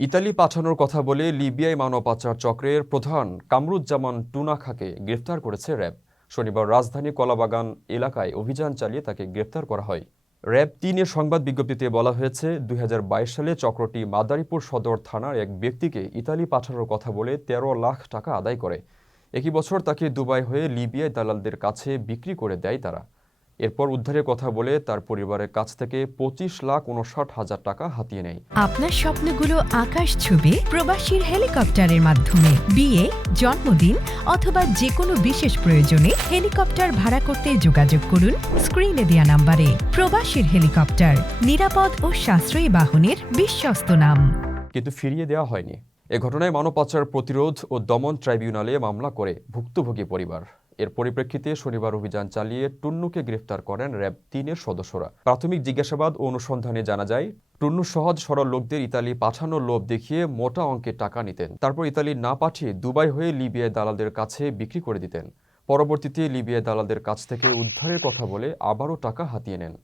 Italy পাঠানোর কথা বলে লিবিয়ায় মানব পাচার চক্রের প্রধান কামরুজ্জামান টুনাখাকে গ্রেফতার করেছে র্যাব। শনিবার রাজধানী কলাবাগান এলাকায় অভিযান চালিয়ে তাকে গ্রেফতার করা হয়। র্যাব তিনের সংবাদ বিজ্ঞপ্তিতে বলা হয়েছে, দুই হাজার বাইশ সালে চক্রটি মাদারীপুর সদর থানার এক ব্যক্তিকে ইতালি পাঠানোর কথা বলে তেরো লাখ টাকা আদায় করে। একই বছর তাকে দুবাই হয়ে লিবিয়ায় দালালদের কাছে বিক্রি করে দেয় তারা। এরপর উদ্ধারের কথা বলে তার পরিবারের কাছ থেকে পঁচিশ লাখ উনষাট হাজার টাকা হাতিয়ে নেয়। আপনার স্বপ্নগুলো আকাশ ছুবে প্রবাসীর হেলিকপ্টারের মাধ্যমে। বিয়ে জন্মদিন অথবা যে কোনো বিশেষ প্রয়োজনে হেলিকপ্টার ভাড়া করতে যোগাযোগ করুন স্ক্রিনে দেয়া নাম্বারে। প্রবাসীর হেলিকপ্টার নিরাপদ ও সাশ্রয়ী বাহনের বিশ্বস্ত নাম। কিন্তু ফিরিয়ে দেওয়া হয়নি। এ ঘটনায় মানব পাচার প্রতিরোধ ও দমন ট্রাইব্যুনালে মামলা করে ভুক্তভোগী পরিবার। এর পরিপ্রেক্ষিতে শনিবার অভিযান চালিয়ে টুন্নুকে গ্রেফতার করেন র্যাব তিনের সদস্যরা। প্রাথমিক জিজ্ঞাসাবাদ ও অনুসন্ধানে জানা যায়, টুন্নু সহজ সরল লোকদের ইতালি পাঠানোর লোভ দেখিয়ে মোটা অঙ্কের টাকা নিতেন। তারপর ইতালি না পাঠিয়ে দুবাই হয়ে লিবিয়ায় দালালদের কাছে বিক্রি করে দিতেন। পরবর্তীতে লিবিয়ায় দালালদের কাছ থেকে উদ্ধারের কথা বলে আবারও টাকা হাতিয়ে নেন।